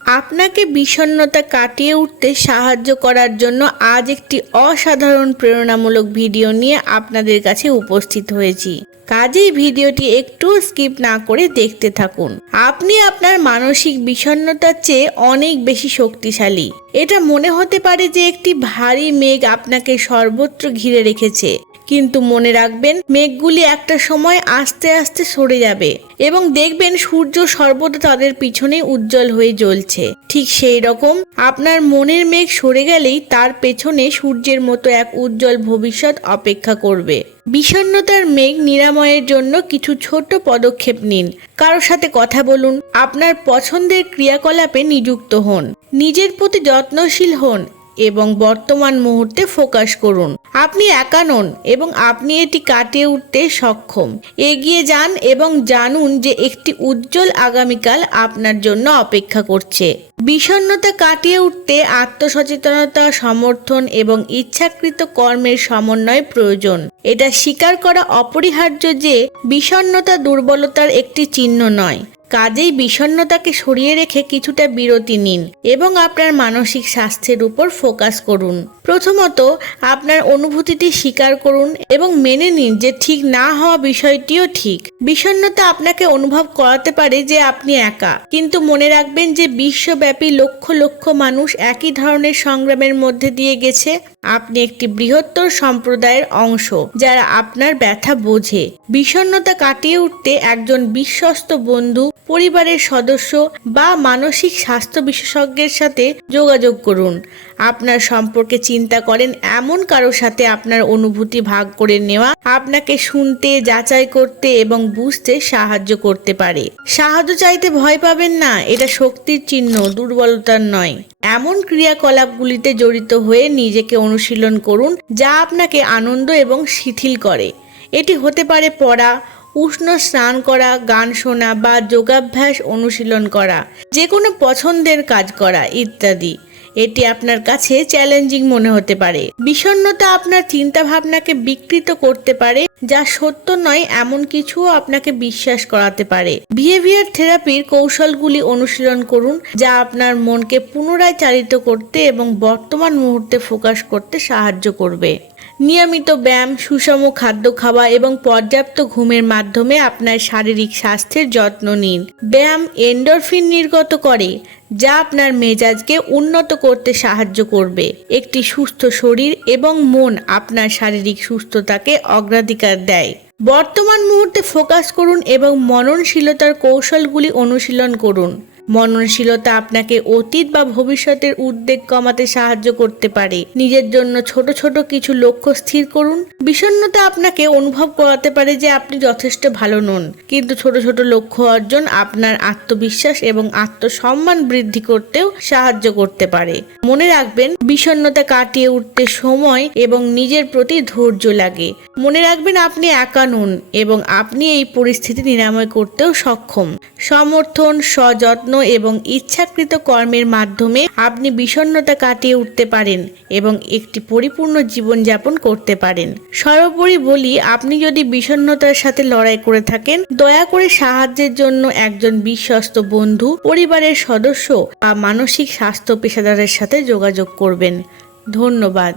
আপনাকে বিষণ্ণতা কাটিয়ে উঠতে সাহায্য করার জন্য আজ একটি অসাধারণ প্রেরণামূলক ভিডিও নিয়ে আপনাদের কাছে উপস্থিত হয়েছি। কাজেই ভিডিওটি একটু স্কিপ না করে দেখতে থাকুন। আপনি আপনার মানসিক বিষণ্ণতার চেয়ে অনেক বেশি শক্তিশালী। এটা মনে হতে পারে যে একটি ভারী মেঘ আপনাকে সর্বত্র ঘিরে রেখেছে, কিন্তু মনে রাখবেন মেঘগুলি একটা সময় আস্তে আস্তে সরে যাবে এবং দেখবেন সূর্য সর্বদা তাদের পিছনে উজ্জ্বল হয়ে জ্বলছে। ঠিক সেই রকম আপনার মনের মেঘ সরে গেলেই তার পেছনে সূর্যের মতো এক উজ্জ্বল ভবিষ্যৎ অপেক্ষা করবে। বিষণ্ণতার মেঘ নিরাময়ের জন্য কিছু ছোট পদক্ষেপ নিন। কারোর সাথে কথা বলুন, আপনার পছন্দের ক্রিয়াকলাপে নিযুক্ত হন, নিজের প্রতি যত্নশীল হন এবং বর্তমান মুহূর্তে ফোকাস করুন। আপনি একা নন এবং আপনি এটি কাটিয়ে উঠতে সক্ষম। এগিয়ে যান এবং জানুন যে একটি উজ্জ্বল আগামীকাল আপনার জন্য অপেক্ষা করছে। বিষণ্ণতা কাটিয়ে উঠতে আত্মসচেতনতা, সমর্থন এবং ইচ্ছাকৃত কর্মের সমন্বয় প্রয়োজন। এটা স্বীকার করা অপরিহার্য যে বিষণ্ণতা দুর্বলতার একটি চিহ্ন নয়। কাজেই বিষণ্ণতাকে সরিয়ে রেখে কিছুটা বিরতি নিন এবং আপনার মানসিক স্বাস্থ্যের উপর ফোকাস করুন। প্রথমত, আপনার অনুভূতিটি স্বীকার করুন এবং মেনে নিন যে ঠিক না হওয়া বিষয়টিও ঠিক। বিষণ্ণতা আপনাকে অনুভব করাতে পারে যে আপনি একা, কিন্তু মনে রাখবেন যে বিশ্বব্যাপী লক্ষ লক্ষ মানুষ একই ধরনের সংগ্রামের মধ্যে দিয়ে গেছে। আপনি একটি বৃহত্তর সম্প্রদায়ের অংশ যারা আপনার ব্যথা বোঝে। বিষণ্ণতা কাটিয়ে উঠতে একজন বিশ্বস্ত বন্ধু, পরিবারের সদস্য বা মানসিক স্বাস্থ্য বিশেষজ্ঞের সাথে যোগাযোগ করুন। আপনার সম্পর্কে চিন্তা করেন এমন কারোর সাথে আপনার অনুভূতি ভাগ করে নেওয়া আপনাকে শুনতে, যাচাই করতে এবং বুঝতে সাহায্য করতে পারে। সাহায্য চাইতে ভয় পাবেন না, এটা শক্তির চিহ্ন, দুর্বলতার নয়। এমন ক্রিয়াকলাপগুলিতে জড়িত হয়ে নিজেকে অনুশীলন করুন যা আপনাকে আনন্দ এবং শিথিল করে। এটি হতে পারে পড়া, উষ্ণ স্নান করা, গান শোনা বা যোগাভ্যাস অনুশীলন করা, যে কোনো পছন্দের কাজ করা ইত্যাদি। এটি আপনার কাছে চ্যালেঞ্জিং মনে হতে পারে। বিষণ্ণতা আপনার চিন্তা ভাবনাকে বিকৃত করতে পারে, যা সত্য নয় এমন কিছুও আপনাকে বিশ্বাস করাতে পারে। বিহেভিয়ার থেরাপির কৌশলগুলি অনুশীলন করুন যা আপনার মনকে পুনরায় চালিত করতে এবং বর্তমান মুহূর্তে ফোকাস করতে সাহায্য করবে। নিয়মিত ব্যায়াম, সুষম খাদ্য খাওয়া এবং পর্যাপ্ত ঘুমের মাধ্যমে আপনার শারীরিক স্বাস্থ্যের যত্ন নিন। ব্যায়াম এন্ডোরফিন নির্গত করে যা আপনার মেজাজকে উন্নত করতে সাহায্য করবে। একটি সুস্থ শরীর এবং মন আপনার শারীরিক সুস্থতাকে অগ্রাধিকার দেয়। বর্তমান মুহূর্তে ফোকাস করুন এবং মননশীলতার কৌশলগুলি অনুশীলন করুন। মননশীলতা আপনাকে অতীত বা ভবিষ্যতের উদ্বেগ কমাতে সাহায্য করতে পারে। নিজের জন্য ছোট ছোট কিছু লক্ষ্য স্থির করুন। বিষণ্ণতা আপনাকে অনুভব করাতে পারে যে আপনি যথেষ্ট ভালো নন, কিন্তু ছোট ছোট লক্ষ্য অর্জন আপনার আত্মবিশ্বাস এবং আত্মসম্মান বৃদ্ধি করতেও সাহায্য করতে পারে। মনে রাখবেন, বিষণ্ণতা কাটিয়ে উঠতে সময় এবং নিজের প্রতি ধৈর্য লাগে। মনে রাখবেন, আপনি একা নন এবং আপনি এই পরিস্থিতি নিরাময় করতেও সক্ষম। সমর্থন, সযত্ন এবং ইচ্ছাকৃত কর্মের মাধ্যমে আপনি বিষণ্ণতা কাটিয়ে উঠতে পারেন এবং একটি পরিপূর্ণ জীবনযাপন করতে পারেন। সর্বোপরি বলি, আপনি যদি বিষণ্ণতার সাথে লড়াই করে থাকেন, দয়া করে সাহায্যের জন্য একজন বিশ্বস্ত বন্ধু, পরিবারের সদস্য বা মানসিক স্বাস্থ্য পেশাদারের সাথে যোগাযোগ করবেন। ধন্যবাদ।